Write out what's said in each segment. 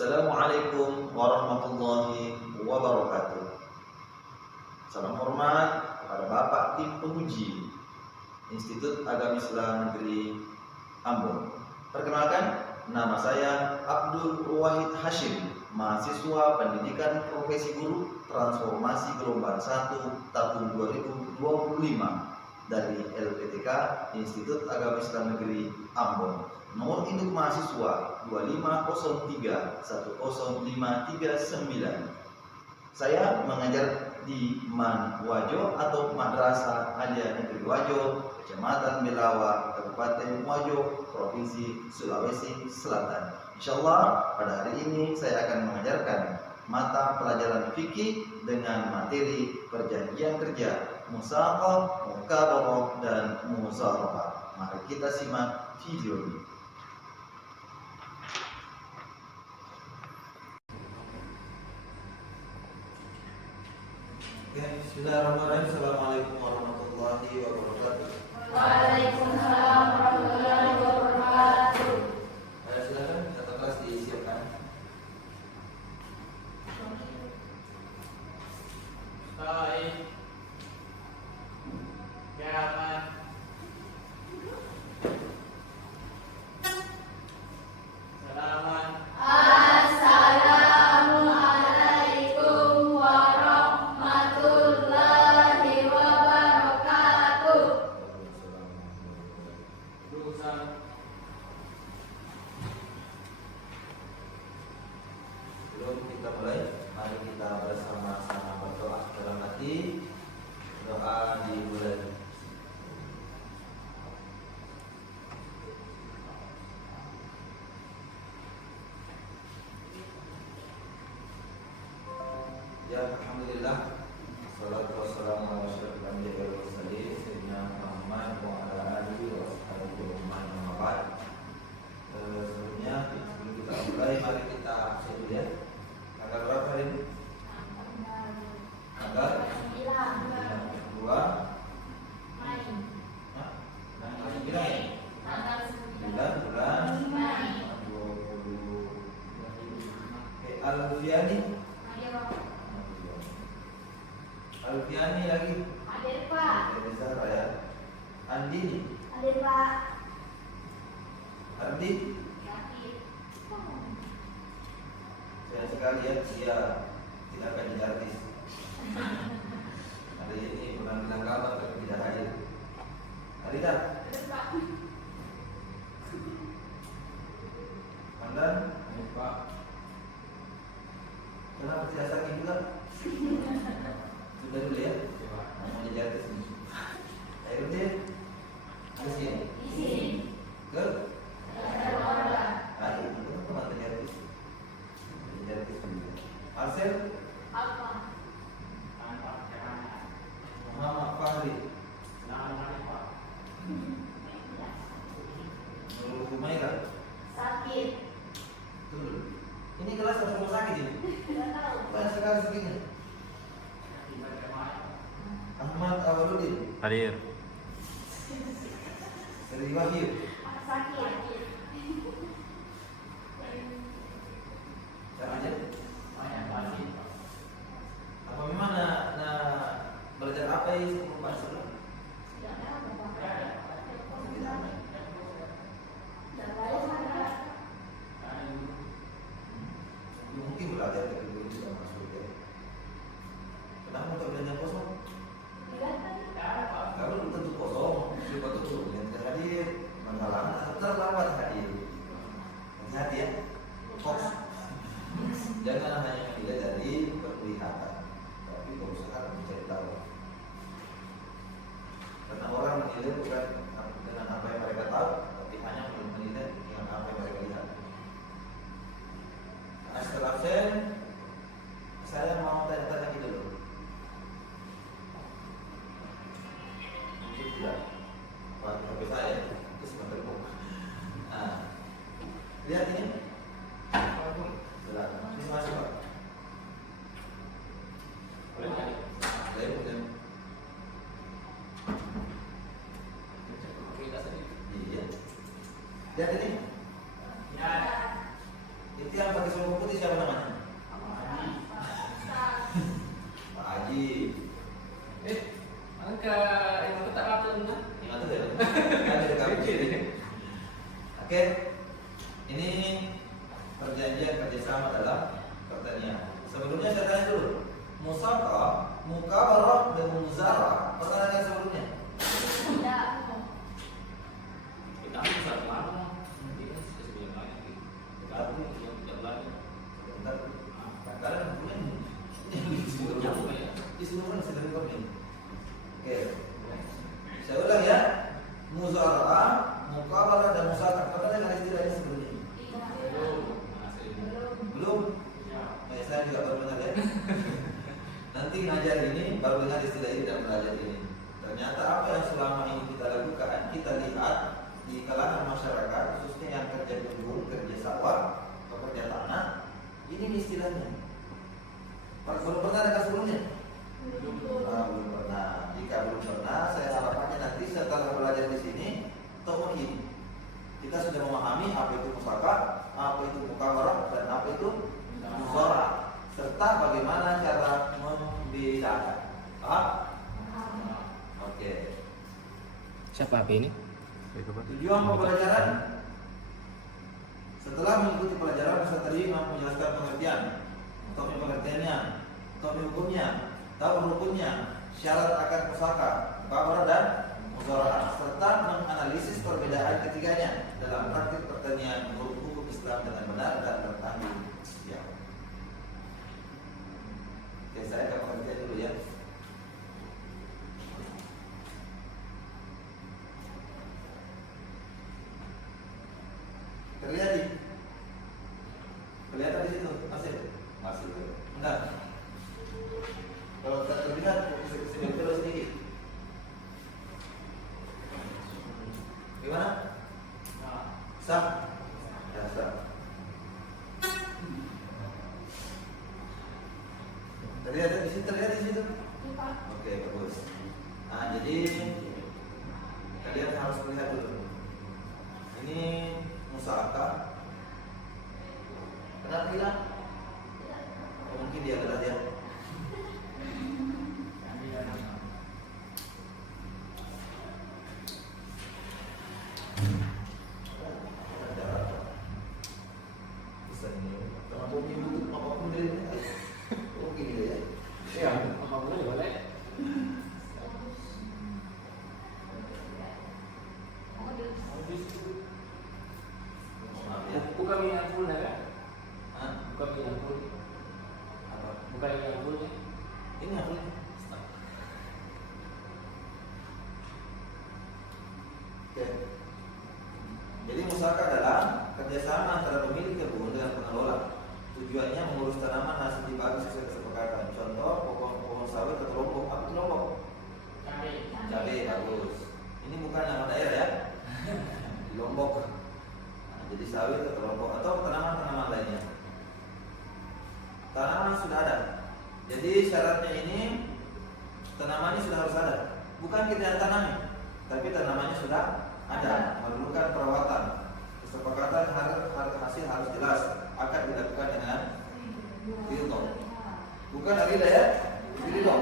Assalamualaikum warahmatullahi wabarakatuh. Salam hormat kepada Bapak Tim Penguji Institut Agama Islam Negeri Ambon. Perkenalkan, nama saya Abdul Wahid Hashim, mahasiswa Pendidikan Profesi Guru Transformasi Gelombang 1 tahun 2025 dari LPTK Institut Agama Islam Negeri Ambon. Nomor induk mahasiswa 2503-10539. Saya mengajar di Manwajo atau Madrasah Alia Negeri Wajo, Kecamatan Belawa, Kabupaten Wajo, Provinsi Sulawesi Selatan. Insyaallah pada hari ini saya akan mengajarkan mata pelajaran fikih dengan materi perjanjian kerja, musaqah, mukabarah, dan muzarabah. Mari kita simak video ini. Bismillahirrahmanirrahim. Assalamualaikum warahmatullahi wabarakatuh. Waalaikumsalam warahmatullahi wabarakatuh. Silakan satu kelas disiapkan. Baik. Gerakan. Salaman. Assalamualaikum warahmatullahi wabarakatuh. Berusaha. Sebelum kita mulai, mari kita bersama-sama berdoa dalam hati. Doa dimulai. Ya, alhamdulillah. Wassalatu wassalamu ala asyrofil anbiya'i wal mursalin sayyidina Muhammad wa ala alihi wa sahbihi wa man wala. Sebelumnya sebelum kita mulai, mari kita absen dulu ya. Tanggal berapa hari ini? Tanggal 2 Mei. Tanggal 9 bulan 20. Al-Fiani Alfiani lagi. Hadir Pak. Dari Zahra ya. Andi. Hadir Pak. Ardi. Sayang sekali ya, dia tidak akan jadi artis. Hari ini penampilan kawan tapi tidak hadir. Arida. Hadir Pak. Pandan. Pak. Kenapa tidak sakit juga? Sudah dulu ya. Mau jadi artis ini. Ayo dia. Isi. Ke. Ayo, itu mata jadi artis. Jadi artis juga. Arsel. Apa? Muhammad Fahri. Pak. Nurul Humaira. Sakit. Betul. Ini kelas harus rumah sakit ini. Tidak tahu. Banyak sekali segini. Ahmad Awaludin. Hadir. Dari Wahyu. Sakit. semua kan sedang komen. Oke. Saya ulang ya. Muzara'ah, muqabalah dan musaqah. Pernah dengar istilah ini sebelumnya? Belum. Masih. Belum? Ya. Saya juga baru dengar ya. Nanti ngajar ini baru dengar istilah ini dan belajar ini. Ternyata apa yang selama ini kita lakukan, kita lihat di kalangan masyarakat, khususnya yang kerja kebun, kerja sawah, atau kerja tanah, ini istilahnya. Belum pernah dengar sebelumnya? Belum pernah. Jika belum pernah, saya harapannya nanti setelah belajar di sini, mungkin kita sudah memahami apa itu musaqah, apa itu muqabarah, dan apa itu muzara'ah, serta bagaimana cara membedakan. Paham? Oke. Siapa api ini? Tujuan pembelajaran setelah mengikuti pelajaran peserta didik mampu menjelaskan pengertian, topik pengertiannya, topik hukumnya, tahu rukunnya, syarat akan musaqah, muqabarah dan muzara'ah, serta menganalisis perbedaan ketiganya dalam praktik pertanian menurut hukum Islam dengan benar dan bertanggung jawab. Oke, saya ke pengertian dulu ya. Kelihatan di situ, masih? Enggak. Kalau tak terlihat, saya terus sedikit. Gimana? Sah? Ya, sah. Terlihat di situ? Oke, bagus. Nah, jadi kalian harus melihat dulu. Ini musaqah. Kenapa hilang? Mungkin dia berat ya. Ya, apa boleh boleh. Bukan minyak full ya? Bukan minyak full. Apa? Bukan minyak full. Ini apa? Oke. Jadi musaqah adalah kerjasama antara pemilik kebun dengan pengelola. Tujuannya mengurus tanaman hasil dibagi sesuai kesepakatan. Contoh pohon sawit atau lombok. Apa itu lombok? Cabai, bagus. Ini bukan nama daerah ya. Di Lombok. Nah, jadi sawit atau lombok atau tanaman-tanaman lainnya. Tanaman sudah ada. Jadi syaratnya ini tanamannya sudah harus ada. Bukan kita yang tanami, tapi tanamannya sudah ada. Memerlukan perawatan. Kesepakatan hasil harus jelas. Akan dilakukan dengan ridho. Bukan ridho ya, ridho.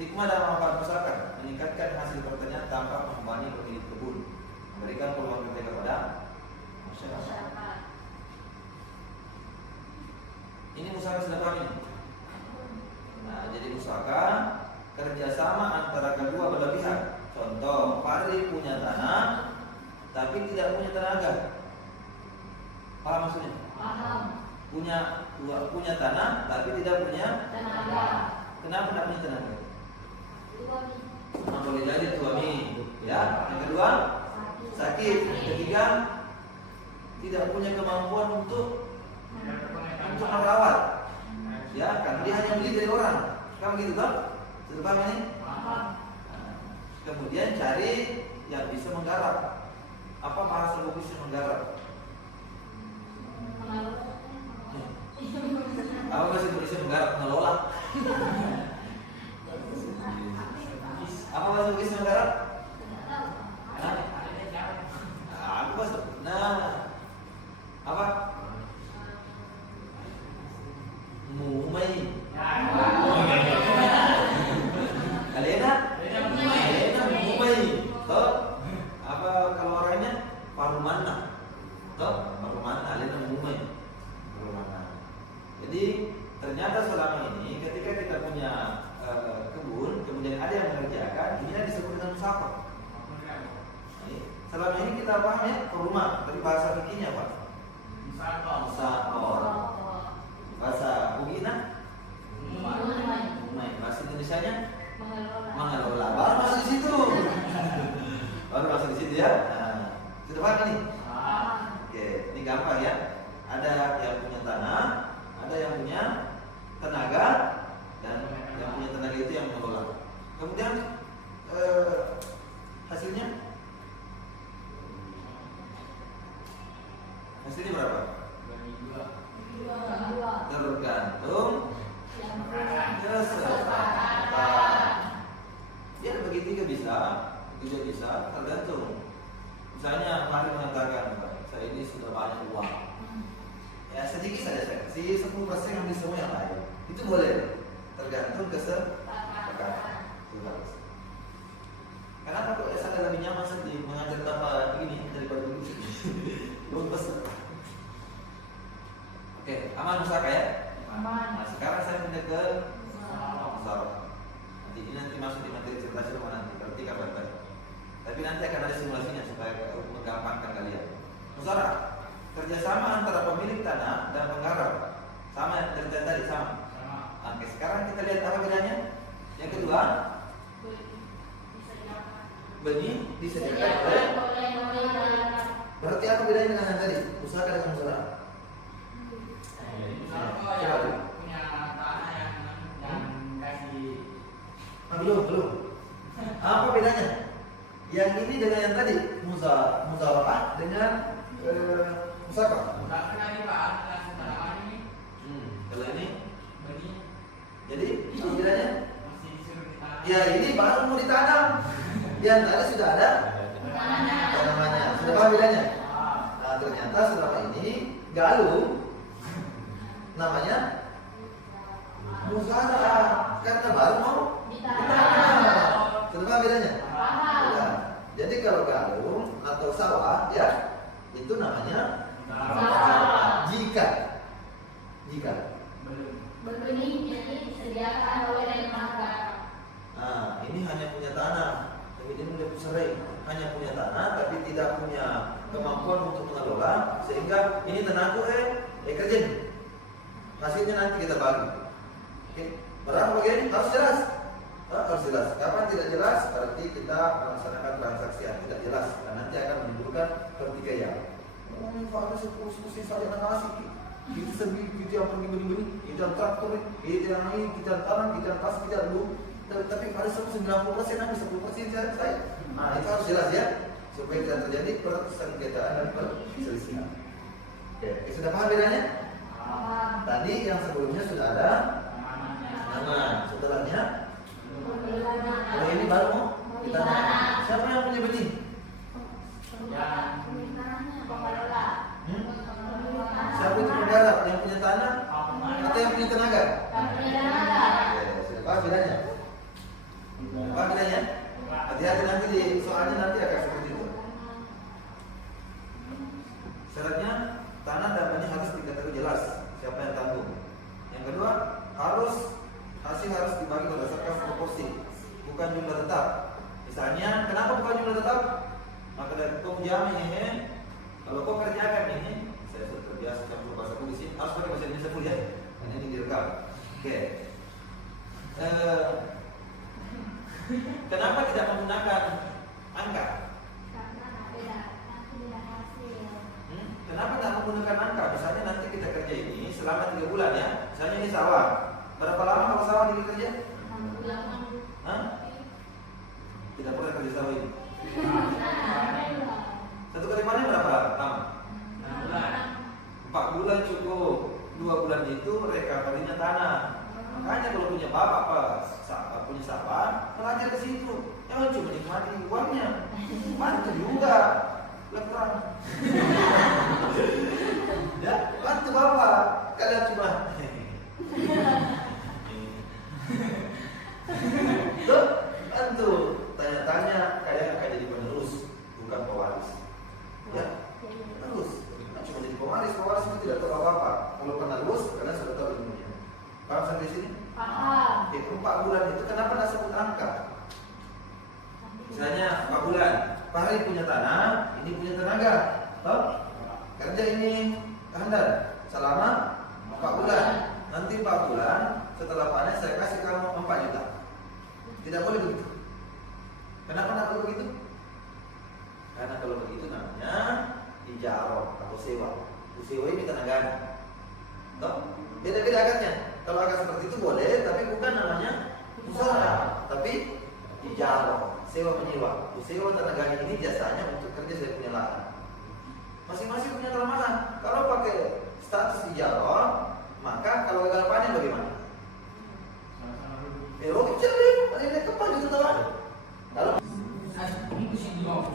Hikmah dalam manfaat musaqah meningkatkan hasil pertanian tanpa membebani pemilik kebun, memberikan peluang kerja kepada masyarakat. Ini musaqah sudah paham ini? Nah, jadi musaqah kerjasama antara kedua belah pihak. Contoh, Fahri punya tanah tapi tidak punya tenaga. Paham maksudnya? Paham. Punya tanah tapi tidak punya Tenaga. Kenapa tidak punya tenaga? Suami. Nah, boleh jadi suami, ya. Yang kedua, sakit. Yang ketiga, tidak punya kemampuan untuk merawat. Ya, kan dia hanya beli dari orang. Kan begitu kan? Sudah paham ini? Paham. Kemudian cari yang bisa menggarap. Apa bahasa logis menggarap? Apa bahasa Indonesia menggarap? Mengelola. Apa bahasa Inggris menggarap? Apa bahasa? Apa? Mumai. Alena? Alena mumai. Toh? Apa kalau orangnya? Parumana. Toh? Parumana. Alena mumai. Parumana. Jadi ternyata selama ini ketika kita punya kebun, kemudian ada yang mengerjakan, ini disebut dengan musaqah. Selama ini kita paham ya, ke rumah, tapi bahasa fikihnya apa? Musaqah. Bahasa Bugina? tergantung kesepakatan. Ya bagi tiga bisa tergantung. Misalnya mari mengatakan, saya ini sudah banyak uang. Ya sedikit saja saya kasih 10% yang di semua yang lain. Itu boleh. Tergantung kesepakatan. Karena aku saya lebih nyaman sedih mengajar tanpa begini daripada begini. Lumpes. Oke, aman Musaka ya? Nah, sekarang saya pindah ke Musara. Nanti masuk di materi cerita semua nanti. Berarti kapan tadi? Tapi nanti akan ada simulasinya supaya menggampangkan kalian. Musara, kerjasama antara pemilik tanah dan penggarap sama cerita tadi sama. Oke, sekarang kita lihat apa bedanya. Yang kedua, benih disediakan oleh. Berarti apa bedanya dengan yang tadi? Usaha dengan usaha. Punya tanah yang kasih. Belum. Apa bedanya? Yang ini dengan yang tadi, muzawarah dengan musaka. Musaka tadi Pak, langsung tanaman ini. Kalau ini, Benih. jadi apa bedanya? Masih disuruh ditanam. Ya ini baru mau ditanam. Yang tadi sudah ada tanamannya. Sudah paham bedanya? Nah ternyata selama ini galung namanya musara karena baru mau ditanam. Sudah paham bedanya? Ya. Jadi kalau galung atau sawah ya itu namanya jika Benih jadi disediakan oleh lembaga. Nah, ini hanya punya tanah, tapi dia tidak sering hanya punya tanah, tapi tidak punya kemampuan untuk mengelola, sehingga ini tanahku kerja nih. Hasilnya nanti kita bagi. Oke, berapa bagian? Harus jelas. Harus jelas. Kapan tidak jelas, berarti kita melaksanakan transaksi yang tidak jelas, dan nanti akan menimbulkan pertikaian. Kalau solusi saja nasi. Kita sendiri, kita yang pergi benih-benih, kita yang traktor, kita yang ini, kita yang tanam, kita yang tas, kita yang dulu. Tapi pada 90% habis 10% saya. Nah itu harus jelas ya, supaya tidak terjadi persengketaan dan perselisihan. Oke, sudah paham bedanya? Tadi yang sebelumnya sudah ada nama, setelahnya kalau ini baru mau ditanam. Siapa yang punya benih? Siapa itu penggarap? Yang punya tanah atau yang punya tenaga? Sudah paham bedanya? Paham bedanya? Hati-hati nanti di soalnya nanti akan seperti itu. Syaratnya tanah dan benih harus diketahui jelas siapa yang tanggung. Yang kedua, hasil harus dibagi berdasarkan proporsi, bukan jumlah tetap. Misalnya, kenapa bukan jumlah tetap? Maka dari kau jamin ini, kalau kau kerjakan ini, saya sudah terbiasa campur bahasa di sini, harus pakai bahasa Indonesia full ya. Ini direkam. Oke. Kenapa tidak menggunakan angka? Kenapa tidak menggunakan angka? Misalnya nanti kita kerja ini selama 3 bulan ya. Misalnya ini sawah. Berapa lama kalau sawah ini kerja? 6 bulan. Hah? Tidak pernah kerja sawah ini. 1 kali panen berapa lama? 4 bulan cukup. 2 bulan itu recovery-nya tanah. Makanya kalau punya bapak punya sawah, belajar ke situ. Jangan cuma nikmati uangnya. Bantu juga. Lepas. Ya, bantu bapak. Kalian cuma tuh, bantu. Tanya-tanya, kalian akan jadi penerus, bukan pewaris. Ya, terus. Cuma jadi pewaris itu tidak tahu apa-apa. Kalau penerus, kalian sudah tahu ilmunya. Paham sampai sini? Paham. Itu 4 bulan itu kenapa tidak sebut angka? Misalnya 4 bulan, Pak Hari punya tanah, ini punya tenaga, toh? Kerja ini handal selama 4 bulan. Nanti 4 bulan setelah panen saya kasih kamu 4 juta. Tidak boleh begitu. Kenapa tidak boleh begitu? Karena kalau begitu namanya ijarah atau sewa. Sewa ini tenaga, toh? Beda-beda akadnya. Kalau akad seperti itu boleh, tapi bukan namanya usaha, tapi ijarah, sewa menyewa. Sewa tenaganya ini biasanya untuk kerja saya punya lahan. Masing-masing punya kelemahan. Kalau pakai status ijarah, Maka kalau gagal panen bagaimana? Sama-sama dulu. Logik cerdik, panen kapan gitu tahu? Kalau Ini sih di bawah.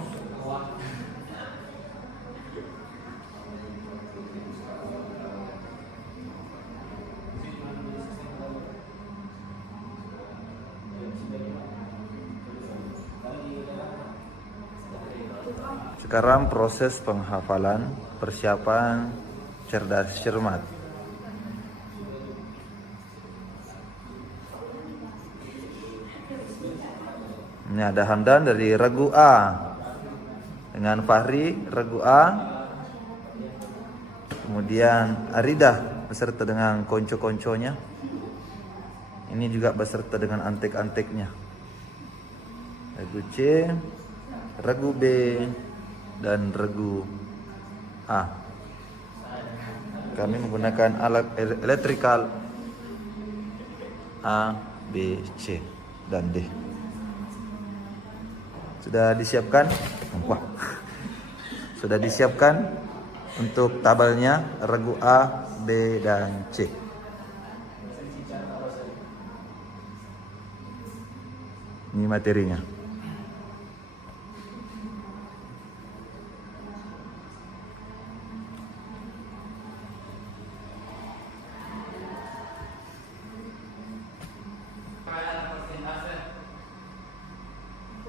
sekarang proses penghafalan persiapan cerdas cermat. Ini ada Hamdan dari regu A dengan Fahri regu A, kemudian Aridah beserta dengan konco-konconya, ini juga beserta dengan antek-anteknya. Regu C, regu B, dan regu A. Kami menggunakan alat elektrikal A, B, C, dan D. Sudah disiapkan? Wah. Sudah disiapkan untuk tabelnya regu A, B, dan C. Ini materinya.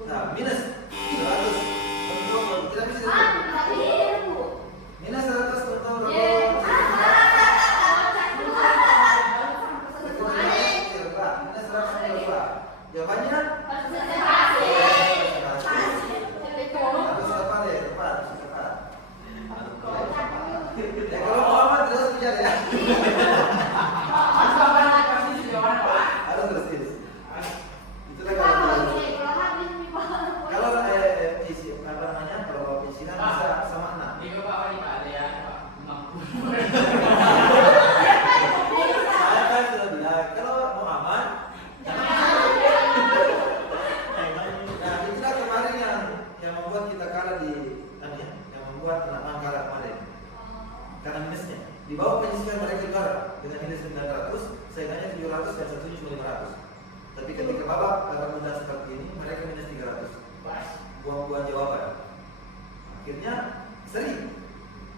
Nah, minus 100 untuk tidak bisa. Minus 100 untuk jawabannya harus tepat ya, tepat. Ya, kalau mau amat terus kejar ya. Harus terus. Itulah kalau isi apa namanya, kalau isinya bisa sama 6. Ini Pak Wanita ada ya, Pak. Saya kan sudah bilang kalau mau aman. Nah, itulah kemarin yang membuat kita kalah di yang membuat anak kalah kemarin. Karena minusnya di bawah penyisihan mereka juga dengan minus 900, saingannya 700 dan satunya cuma 500. Tapi ketika babak agak mudah seperti ini, mereka minus 300. Buang-buang jawaban. Akhirnya seri.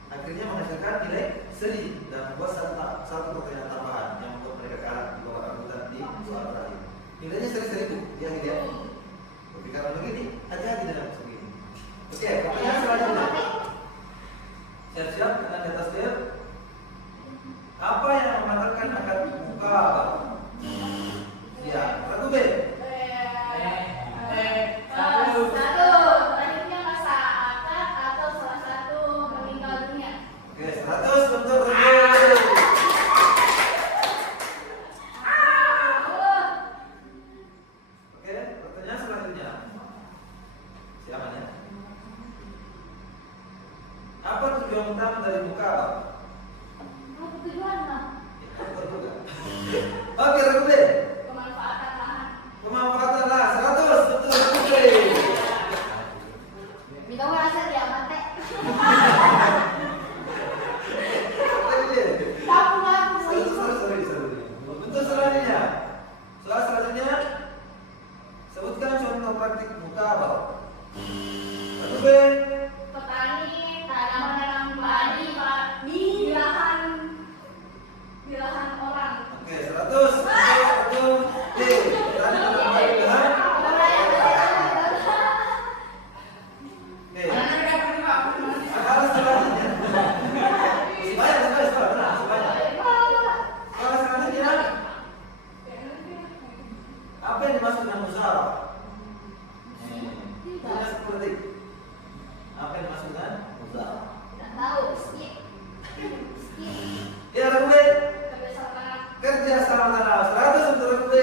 Akhirnya menghasilkan nilai seri dan membuat satu pertanyaan tambahan yang membuat mereka kalah di babak rebutan di soal terakhir. Nilainya seri-seri itu di akhirnya. Tapi karena begini, hati-hati dalam begini. Oke, pertanyaan selanjutnya. Siap-siap dengan di atas dia. Apa yang membatalkan akad muka? Ya, regu B. Oke, 100 untuk regu B. Oke, pertanyaan selanjutnya. Silakan ya. Apa tujuan utama dari muka? Oke, regu B. Pemanfaatan lah 100 untuk regu B. Sorry. Untuk selanjutnya, soal selanjutnya, sebutkan contoh praktik muka apa? Regu B. Petani tanam menanam padi di lahan orang. Oke, 100 untuk regu B. Tadi kita kembali dengan Oke. Soal selanjutnya. Sebanyak. Soal selanjutnya, apa yang dimaksud dengan musyawarah? Punya 10 detik. Apa yang dimaksud dengan musyawarah? Tidak tahu, skip. Ya, regu B. Kerja sama tanah 100 untuk regu B.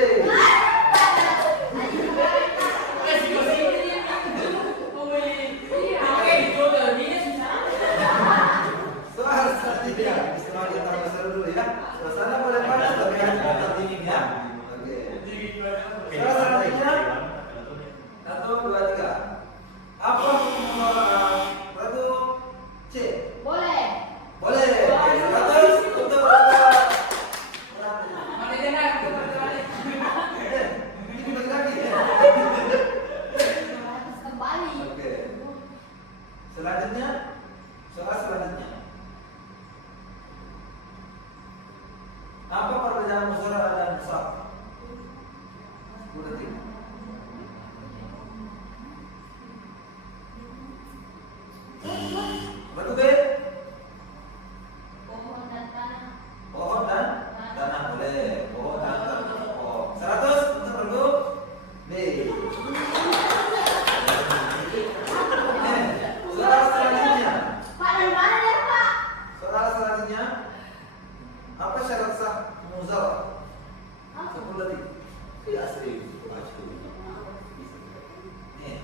Soal selanjutnya, setelah kita seru dulu ya. Suasana boleh panas tapi kita dingin ya. Oke. Soal selanjutnya, 1, 2, 3. Apa regu C? Boleh. Boleh. Oke, 100 untuk regu boleh. Oh, jangan. Oh, 100 untuk regu B. Soal selanjutnya. Pak, dari mana ya, Pak? Soal selanjutnya. Apa syarat sah muzarah? 10 detik. Tidak serius. Nih,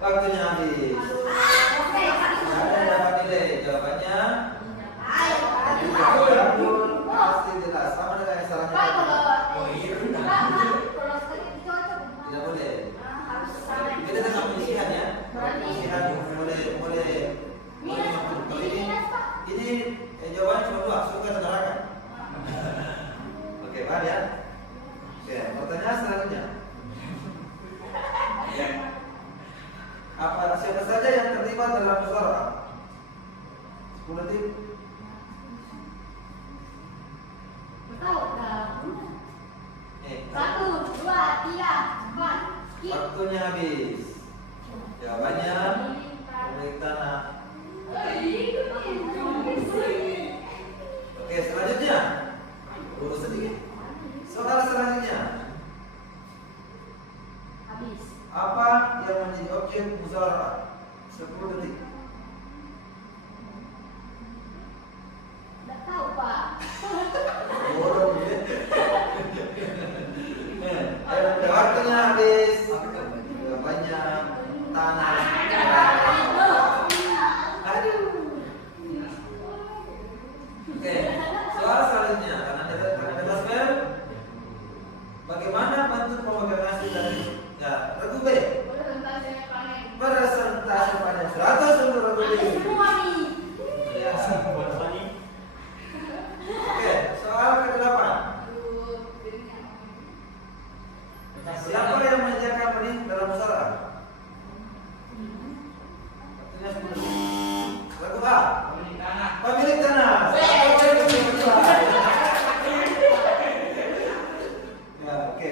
waktunya habis. Oke, Ada yang dapat nilai. Jawabannya ayo. pasti jelas. Sama dengan yang Pak, salahnya. kalau sekali dicocok, Tidak boleh. harus sama. Kita dengan penyisihan ya. Berarti Penyisihan boleh. minus, Kalau ini minus, Pak. ini jawabannya cuma 2, surga atau neraka. Oke, paham ya? Oke, pertanyaan selanjutnya. Apa siapa saja yang terlibat dalam musyawarah? 10 detik. Tahu nggak? Nih, 1, 2, 3, 4. Skip. waktunya habis. Jawabannya pemilik tanah. Oke, selanjutnya. Urus sedikit. Soal selanjutnya. Habis. Apa yang menjadi objek musyawarah? 10 detik. Nggak tahu, Pak. Bodoh ya. Ayo, waktunya habis. Jawabannya tanah. Aduh. Oke, soal selanjutnya karena ada tasbih. Bagaimana bentuk pemegang hasil dari regu B? Persentase pada 100 untuk regu B. Semua nih. Ya. Oke, soal ke-8. Siapa yang menjaga benih dalam musyawarah? Waktunya 10 detik. Regu A. Pemilik tanah. Ya, oke.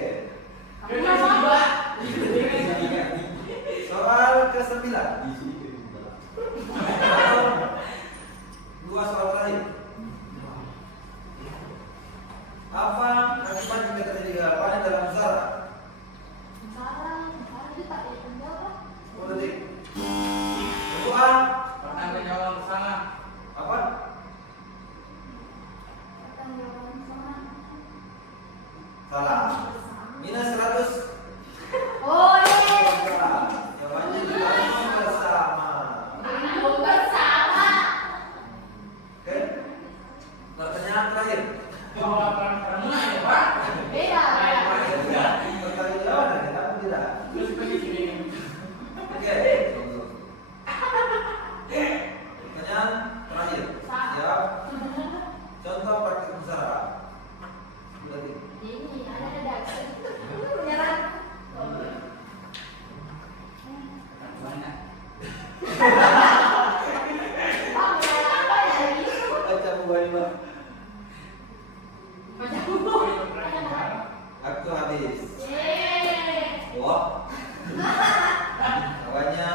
Soal ke-9. 2 soal terakhir. Apa akibat jika terjadi kelalaian dalam musyawarah? Sekarang itu tak ada penjawab. 10 detik. Regu A. Apa? Pertanyaan sama. Salah. Minus 100. Oh, iya. Jawabannya juga bersama. Bersama. Oke. Pertanyaan terakhir. Beda. Pertanyaan jawaban tapi tidak. Oke. Pertanyaan terakhir. Jawab. Contoh praktik musyawarah. Berarti Ini ada. Menyerah. Pak, menyerah apa ya gitu? baca buah lima. Macam buku. Waktu habis. Yeay. Wah. Kawannya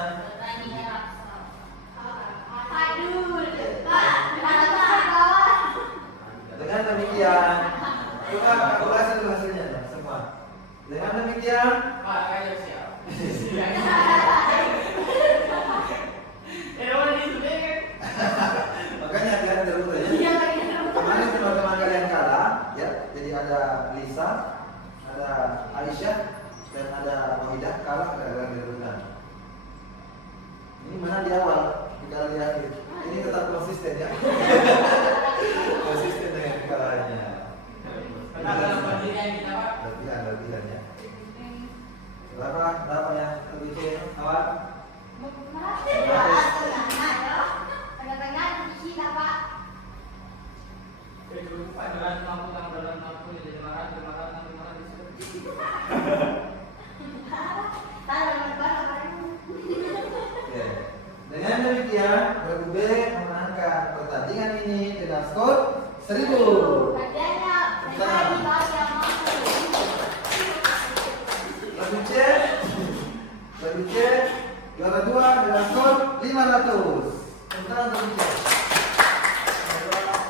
Aduh, Pak, mana kawan? dengan demikian kita kalkulasi dulu hasilnya ya, semua. Dengan demikian makanya hati-hati dulu ya. Iya, lagi seru. Kemarin teman-teman kalian kalah ya. Jadi ada Lisa, ada Aisyah, dan ada Wahidah kalah gara-gara direbutan. Ini mana di awal, kalah di akhir. Ini tetap konsisten ya. Konsisten dengan kekalahannya. Latihan ya. Berapa ya? Lebih C awal? Tengah-tengah di sini, Pak. Oke. Dengan demikian, regu B memenangkan pertandingan ini dengan skor 1000. Hadiahnya pribadi bagi yang mampu. Regu C Juara 2 dengan skor 500. Sebentar untuk Michelle.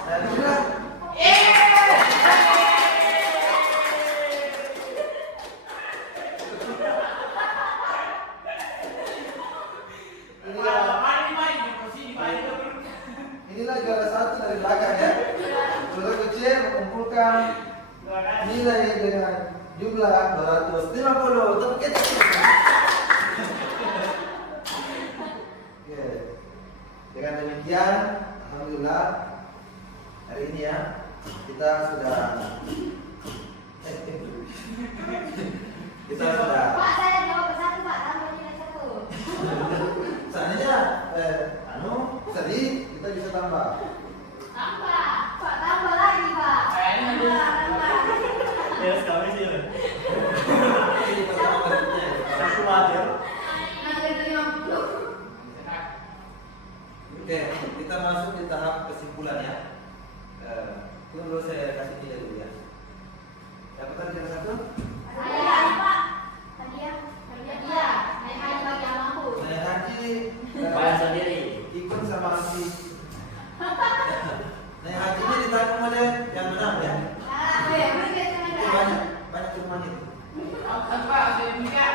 Dan sudah. Inilah juara 1 dari belakang ya. Juara kecil mengumpulkan nilai dengan jumlah 250. Tepuk tangan. Oke. Dengan demikian, alhamdulillah hari ini ya kita sudah Pak, saya jawab satu, Pak. Tambah nilai 1. seandainya tadi kita bisa tambah. Tambah. Pak, tambah lagi, Pak. Tambah. Ya sekali sih. Satu aja. Nilai 50. Oke, kita masuk di tahap kesimpulan ya. Tunggu saya kasih nilai dulu ya. Dapat nilai 1? Saya, Pak. Hadiah. Hadiah. Naik haji bagi almarhum. Naik haji Bayar sendiri. ikut sama Haji. Naik haji ini ditanggung oleh yang menang ya. Oh ya, beri kita Itu teman. banyak cuma itu. Apa? Saya nikah.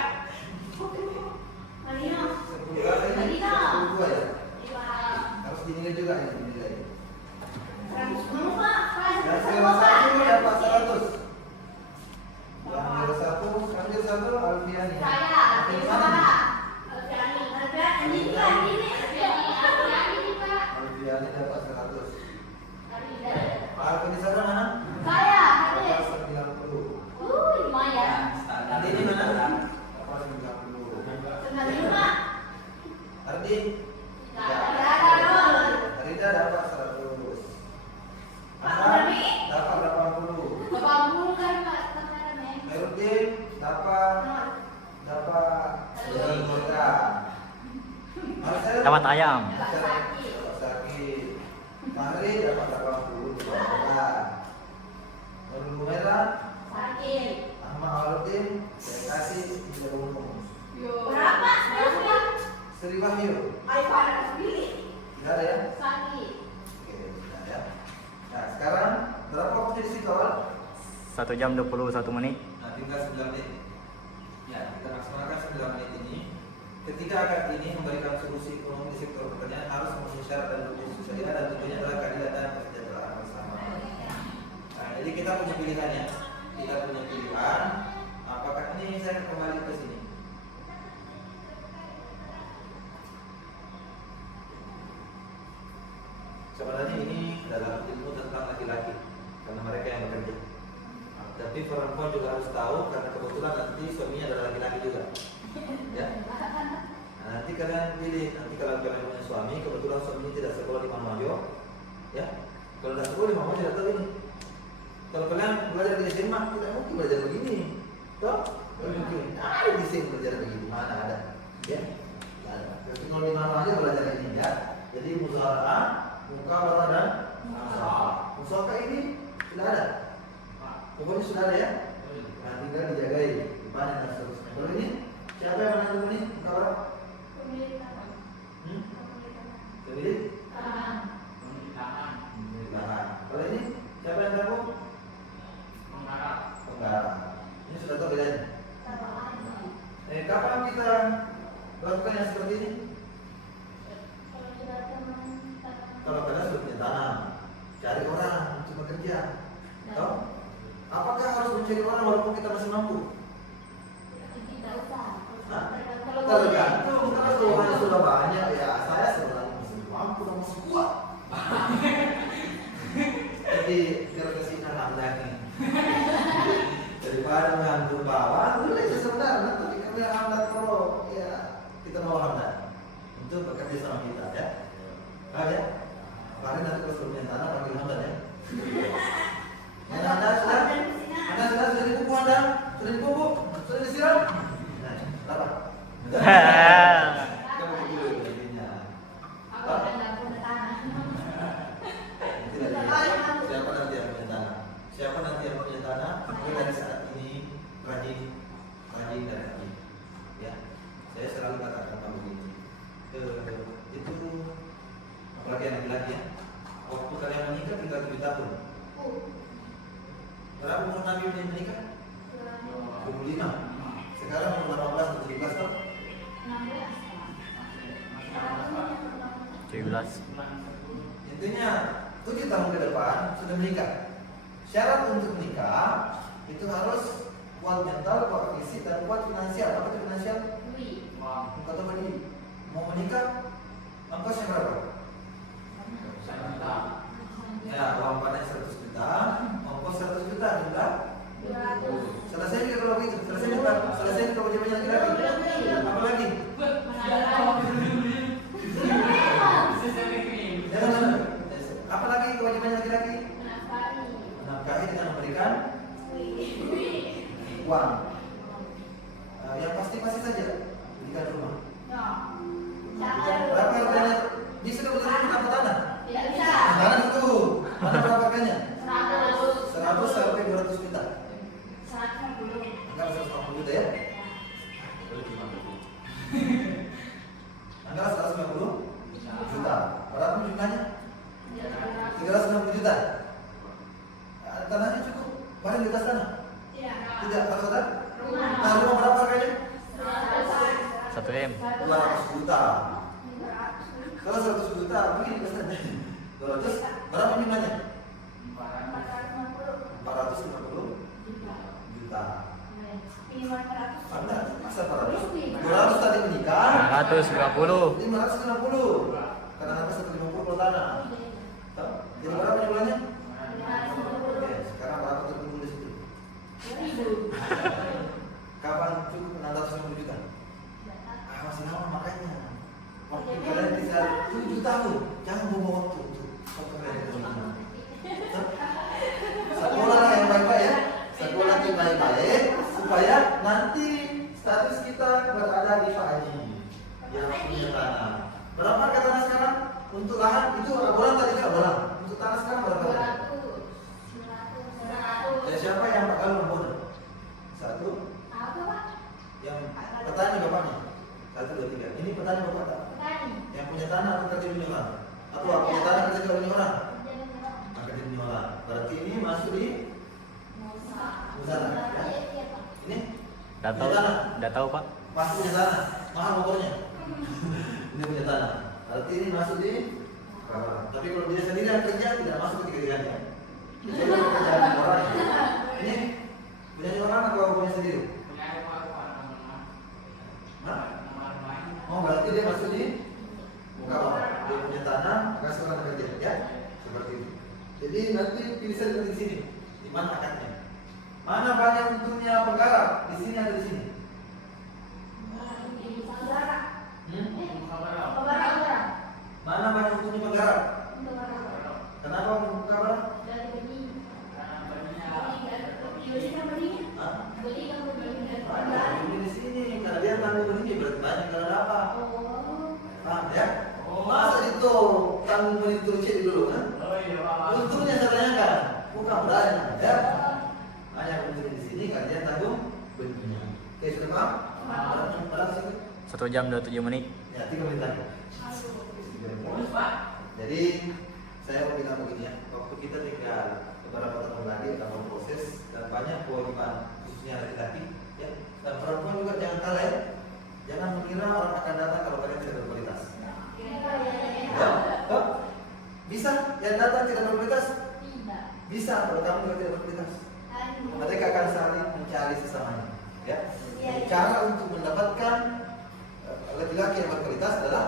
Marino. 10 kali ini 10 ya. Iya. Harus dinilai juga ya dinilai. 110, Pak. Dan juara 1 dapat 100. Yang juara 1 ambil 1 Alfiani. Saya, Alfiani. Alfiani juga ini. Alfiani, Pak. Alfiani dapat 100. Alfiani. Pak Alfiani di sana mana? Saya, Dapat ini. 90. Lumayan. Ardi di mana? Dapat 90. 95. Ardi? Tidak ada. Arida dapat 100. Pak, Ahmad berapa? dapat 80. 80 kan, Pak. Tekanan ya. Herudin dapat 90. Marcel Dapat ayam. dapat sakit. Mahri dapat 80. Nurul Bumaira, Sakit. Ahmad Aludin, saya kasih 30. Berapa? Berapa? Sri Wahyu, Ayo, Pak. Pilih. tidak ada ya? Sakit. Oke, tidak ada. Nah, sekarang berapa waktu di situ awal? 1 jam 21 menit. Nah, tinggal 9 menit. Ya, kita laksanakan 9 menit ini. Ketika akad ini memberikan solusi ekonomi di sektor pertanian harus memenuhi syarat dan tujuan syariah dan tujuannya adalah keadilan dan kesejahteraan bersama. Nah, jadi kita punya pilihan ya. Kita punya pilihan. Apakah ini saya kembali ke sini? Sebenarnya ini dalam ilmu tentang laki-laki karena mereka yang bekerja. Tapi perempuan juga harus tahu karena kebetulan nanti suaminya adalah laki-laki juga. Ya. Nah, nanti kalian pilih. Nanti kalau kalian punya suami, kebetulan suaminya tidak sekolah di Manwajo, ya. Kalau tidak sekolah di Manwajo tidak tahu ini. Kalau kalian belajar di SMA, tidak mungkin belajar begini. Toh? Tidak mungkin. Ada di sini belajar begini. Mana ada? Ya. Tapi kalau di Manwajo belajar ini ya. Jadi musyawarah, mukawarah dan musyawarah ini sudah ada. Pokoknya sudah ada ya. Nah, tinggal dijagai, dipanen dan seterusnya. Kalau ini siapa yang menentukan ini? Mukawarah? Pemilik? Pemilihan. Kalau ini siapa yang tahu? Penggarap. Ini sudah tahu bedanya. Kapan kita lakukan yang seperti ini? Kalau kalian sudah punya tanah, cari orang untuk bekerja. Tahu? Apakah harus mencari orang walaupun kita masih mampu? Tergantung. Kalau keuangannya sudah banyak, ya saya sebenarnya masih mampu dan masih kuat. Jadi kerkesinan Anda nih. Daripada menganggur bawah, boleh sih sebenarnya. Tapi kami Hamdan kalau ya kita mau Hamdan untuk bekerja sama kita ya. Ah ya. Kemarin nanti pas punya tanah panggil Hamdan ya. Anda sudah di buku Anda? Sudah di buku? Sudah disiram? Nah, apa? Kamu dulu intinya. Siapa nanti yang punya tanah? Siapa nanti yang punya tanah? Mulai dari saat ini rajin dan rajin. Ya, saya selalu katakan begini. tahun. Berapa umur Nabi menikah? 25. Sekarang umur 18 atau 17 tahun? 17. Intinya 7 tahun ke depan sudah menikah. Syarat untuk menikah itu harus kuat mental, kuat fisik, dan kuat finansial. Apa itu finansial? Kata tadi mau menikah, ongkosnya berapa? Ya, uang panen 100 juta, ongkos 100 juta, juga. Selesai juga kalau begitu, selesai kewajibannya laki-laki. Apa lagi? Jangan. Apa lagi kewajibannya laki-laki? Menafkahi dengan memberikan uang. Yang pasti saja belikan rumah. Berapa harganya? Bisa kebetulan berapa tanah? Tanah itu mana berapa harganya? 100 sampai 200 juta. Angka 150 juta ya? Angka 150 juta. Berapa jumlahnya? 360 juta. Tanahnya cukup? Barang di atas tanah? Tidak, harus ada? Nah, rumah berapa harganya? 1 M. 200 juta. Kalau 100 juta, begini pesannya. 200, berapa jumlahnya? 450 juta. Anda masa 400? 200 tadi menikah. 550. 550. Karena ada 150 kalau tanah. Jadi berapa jumlahnya? Oke, sekarang berapa terkumpul di situ? Kapan cukup 650 juta? Masih lama makanya. Waktu kalian bisa 7 tahun, jangan buang waktu untuk sekolah yang baik-baik ya. Sekolah yang baik-baik supaya nanti status kita berada di Pak Haji yang punya tanah. Berapa harga tanah sekarang? Untuk lahan itu abolan tadi kan abolan. Untuk tanah sekarang berapa? Ya siapa yang bakal membodoh? Satu. Yang petani bapaknya. 1, 2, 3. Ini petani bapak tak? Yang punya tanah atau kerja punya orang? Atau punya tanah kerja punya orang? Kerja punya orang. Berarti ini masuk di usaha. Ya? Ini? Udah tahu Pak. Masuk punya tanah. Mahal motornya. Ini punya tanah. Berarti ini masuk di. Tapi kalau dia sendiri yang kerja tidak masuk ke tiga-tiganya. Jadi pekerjaan orang. Ini punya orang atau punya sendiri? Hah? Oh berarti dia masuk di buka apa? Dia punya tanah, maka sekarang kerja, ya? Seperti itu. Jadi nanti pilih saja di sini, di mana akadnya? Mana banyak untungnya penggarap? Di sini ada di sini. Mana banyak untungnya penggarap? Kenapa buka apa? Di sini, karena dia tanggung benih berarti banyak kalau ada apa? Paham ya? Masa itu tanggung benih itu cek dulu kan? Untungnya saya tanyakan, bukan berani ya? Banyak untungnya di sini karena dia tanggung benihnya. Oke sudah paham? Berapa sih? 1 jam 27 menit. Ya 3 menit lagi. Jadi saya mau bilang begini ya, waktu kita tinggal beberapa tahun lagi akan memproses dan banyak kewajiban khususnya laki-laki ya, dan perempuan juga jangan kalah ya, jangan mengira orang akan datang kalau kalian tidak berkualitas. Ya, toh? Bisa yang datang tidak berkualitas? Bisa kalau kamu juga tidak berkualitas. Mereka akan saling mencari sesamanya. Ya, cara untuk mendapatkan laki-laki yang berkualitas adalah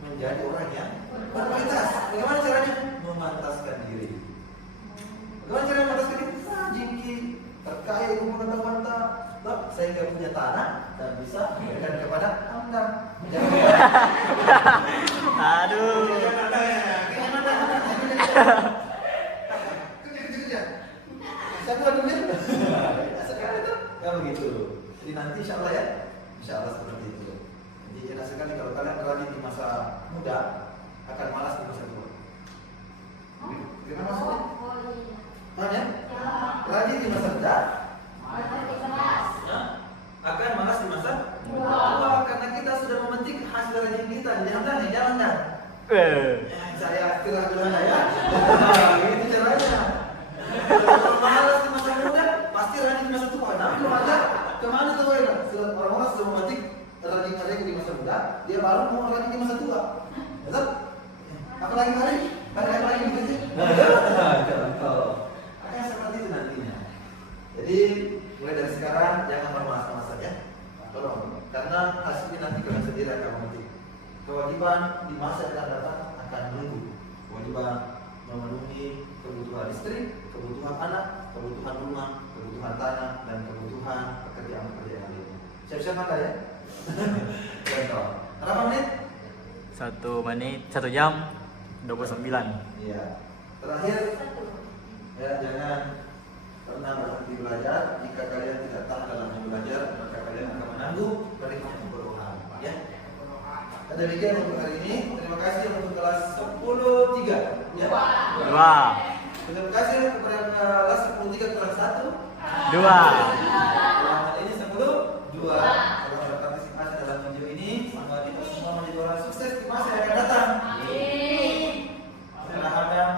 menjadi orang yang berkualitas. Bagaimana caranya? Memantaskan diri. Bagaimana caranya memantaskan diri? Jingki, terkaya ilmu pengetahuan tak, sehingga punya tanah dan bisa memberikan kepada Anda. Aduh. Kerja. Satu lagi ya. Sekarang itu nggak begitu. Jadi nanti insya Allah ya, insya Allah seperti itu. Jadi enak sekali kalau kalian berada di masa muda akan malas di masa tua. Gimana maksudnya? Paham ya? Rajin di masa muda akan malas di masa tua karena kita sudah memetik hasil rajin kita. Jangan ya, jangan. Saya kira ya. Kalau malas di masa muda, pasti rajin di masa tua. Nah, belum ada kemana tuh ya? Orang-orang sudah mematik rajin di masa muda, dia baru mau rajin di masa tua. Betul? Apalagi hari? Ada lagi gitu sih? Akan seperti itu nantinya. Jadi mulai dari sekarang jangan bermalas-malasan ya. Tolong, karena hasilnya nanti kalian sendiri akan memetik. Kewajiban di masa yang akan datang akan menunggu. Kewajiban memenuhi kebutuhan istri, kebutuhan anak, kebutuhan rumah, kebutuhan tanah, dan kebutuhan pekerjaan-pekerjaan lainnya. Siap-siap Anda ya? Contoh. Berapa menit? 1 menit, 1 jam 29. Iya. Terakhir, ya jangan pernah berhenti belajar. Jika kalian tidak tahan dalam belajar, maka kalian akan menanggung perintah kebodohan. Ya. Dan demikian untuk hari ini. Terima kasih untuk kelas 10.3. Ya. 2. Terima kasih kepada kelas 10.3 kelas 1. 2. Selamat ini 10.2. Telah berpartisipasi dalam video ini. Semoga kita semua menjadi orang sukses di masa yang akan datang. Amin. Selamat.